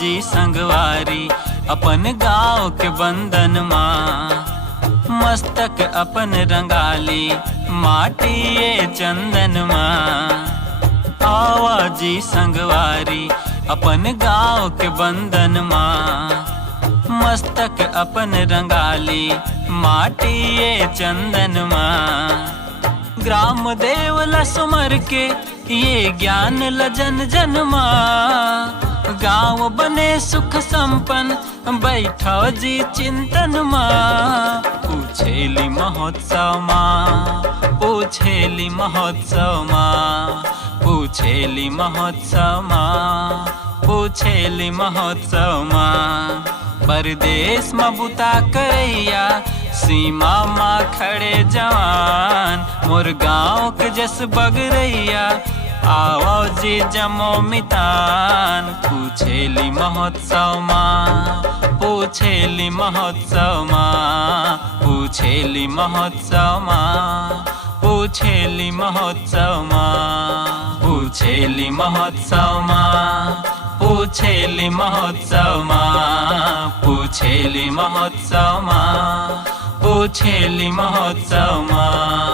जी संगवारी अपन गाँव के बंदन माँ, मस्तक अपन रंगाली माटिए चंदन माँ। आवा जी संगवारी अपन गाँव के बंदन माँ, मस्तक अपन रंगाली माटिए चंदन माँ। ग्राम देव लसमर के ये ज्ञान लजन जन्मा, गाँव बने सुख संपन्न बैठो जी चिंतन माँ। पूछेली महोत्सव माँ, पूछेली महोत्सव माँ, पूछेली महोत्सव माँ, पूछेली महोत्सव माँ। परदेश में बुता करैया सीमा माँ खड़े जवान, मोर गाँव के जस बगरैया आओ जी जमो मितान। पूछेली महोत्सव माँ, पूछेली महोत्सव माँ, पूछेली महोत्सव माँ, पूछेली महोत्सव माँ, पूछेली महोत्सव माँ, पूछेली महोत्सव माँ, पूछेली महोत्सव माँ, पूछेली महोत्सव माँ।